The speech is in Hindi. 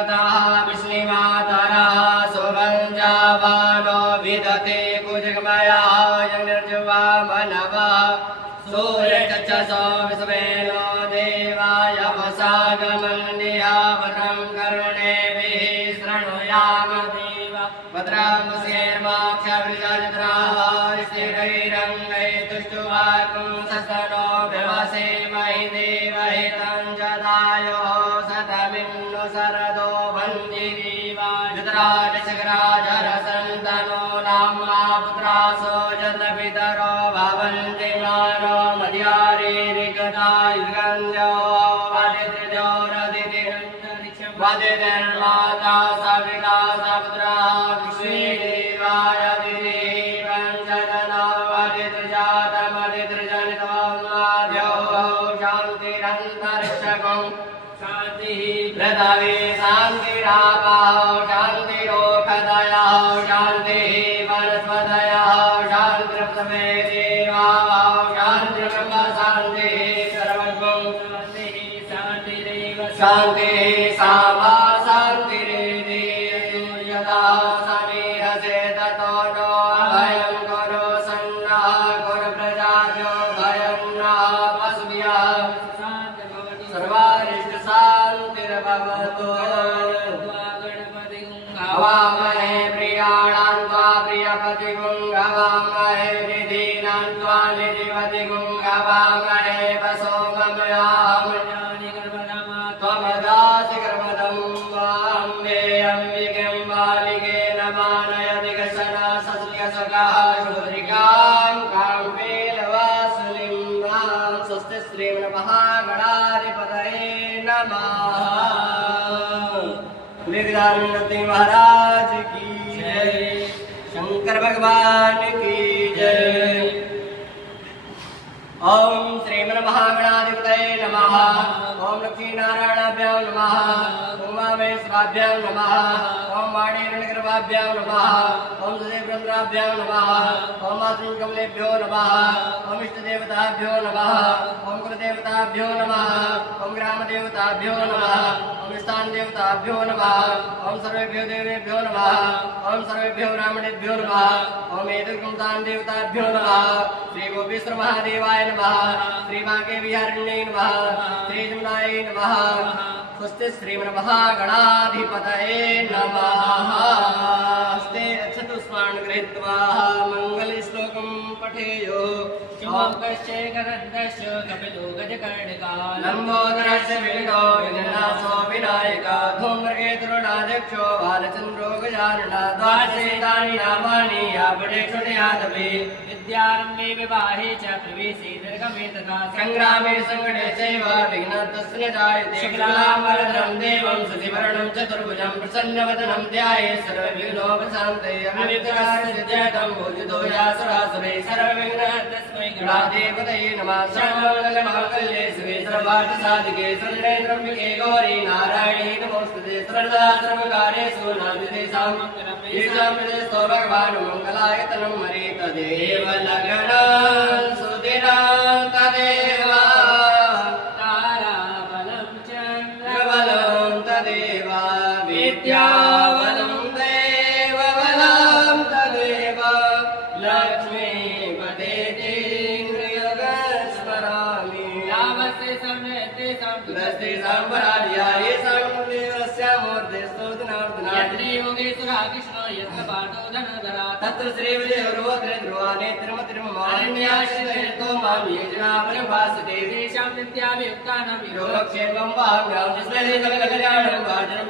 विष्णुमातरः सुभञ्जावानो विदते कुजगमया निर्जुवा मनवः सूर्यचक्षसो विश्वेनो देवाय वसागमन्दियावनं करुणेभिः शृणुयाम देव भद्रमुषेर्माक्षवृजत्राः स्थिरैरङ्गैस्तुष्टुवाकुं ससनो व्यवसे महि देवहितं जदायो सतमिन्नु सरदो वन्दिरीवा जुतराजशकराजरसन्तनो नाम्ना पुत्रासो जतपितरो भवन्ति मानो मध्यारीरिकता युगन्यो वदित्रिजो वदितिर्माता सविता सपुत्रा विश्वेदेवाय दिदि पञ्चजना वदित्रिजातमदित्रिजनितमाद्यो शान्तिरन्तरिक्षकं शान्तिः पृथिवी शान्तिरापः शान्तिरोषधयः शान्तिः वनस्पतयः शान्तिर्पृथिवी देवाः शान्तिर्ब्रह्म शान्तिः सर्वं शान्तिः शान्तिरेव शान्तिः सामा शान्तिरेति यदा समीहसे ततो नो अभयं कुरु सन्नः कुरु प्रजाभ्यो भयं नः पशुभ्यः सर्वारिष्टशान्तिर्भवतु हवामहे प्रियाणां त्वा प्रियपतिगुं हवामहे निधीनां त्वा निधिपतिगुं हवामहे वसोममयामयानि कर्मणमा त्वमदासि कर्मदं वाम्बे अम्बिकें बालिकेन मानयति कशना सस्यसखः शूद्रिकां काम्बेलवासुलिं वां स्वस्ति श्रीमन्महागणाधिपतये नमः। विवेकानंद महाराज की जय, शंकर भगवान की जय। ओम श्रीमन्महागणाधिपतये नमः। ओम लक्ष्मीनारायणाभ्यां नमः। ओम उमामहेश्वराभ्यां नमः। ओम वाणीरणकृपाभ्यां नमः। ओम सदेवरंद्राभ्यां नमः। ओम आश्रमकमलेभ्यो नमः। ओम इष्टदेवताभ्यो नमः। ओम कुलदेवताभ्यो नमः। ओम ग्रामदेवताभ्यो नमः। ओम स्थानदेवताभ्यो नमः। ओम सर्वेभ्यो देवेभ्यो नमः। ओम सर्वेभ्यो ब्राह्मणेभ्यो नमः। ओम एतद्गुणदेवताभ्यो नमः। श्री गोपेश्वर महादेवाय नमः। श्री माके विहारिण्ये नमः। श्री जमुनाय नमः। स्वस्ति श्रीमन्महागणाधिपतये नमः। हस्ते अक्षतु स्मरणं गृहीत्वा मङ्गलश्लोकं पठेयो। चोकश्चैकदन्तश्च कपिलो गजकर्णिका लम्बोदरस्य विनितो विघ्ननाशो विनायकः धूम्रकेतुर्गणाध्यक्षो बालचन्द्रो गजाननः द्वादशेतानि नामानि आपडेषु नियातपि विद्यारम्भे विवाहे च प्रवेशे निर्गमे तथा सङ्ग्रामे सङ्कटे चैव विघ्नः तस्य न जायते। शुक्लाम्बरधरं देवं शशिवर्णं चतुर्भुजं प्रसन्नवदनं ध्यायेत् सर्वविघ्नोपशान्तये। अव्यक्तकार्यसिद्ध्यर्थं पूजितो यासुरासुरैः सर्वविघ्नहर्तस्मै गणाधिपतये नमः। सर्वमङ्गलमाङ्गल्ये शिवे सर्वार्थसाधिके शरण्ये त्र्यम्बके गौरी नारायणी नमोस्तुते। सर्वदा सर्वकार्येषु नास्ति सामङ्गलम् येषां हृदयस्थो भगवान् मङ्गलायतनं मरीत देव लग्नं सुदिनं तदेव ताराबलं चन्द्र बलं तदेव विद्याबलं देवबलं तदेव लक्ष्मीपतेन्द्रियगस्मरामि यावस्य समयते दस्ति सम्परार्या येषां देवस्य मूर्तिस्तोदनार्दना यज्ञे योगेश्वरः कृष्णो यत्र पाठो धनुधरा तत्र श्रीविजयरुवग्रध्रुवानेत्रमतिर्मालिन्याश्रितो मां ये जना परिभासते तेषां नित्याभियुक्तानां योगक्षेमं वाङ्गां विस्मृतिकलकल्याणं वाजनं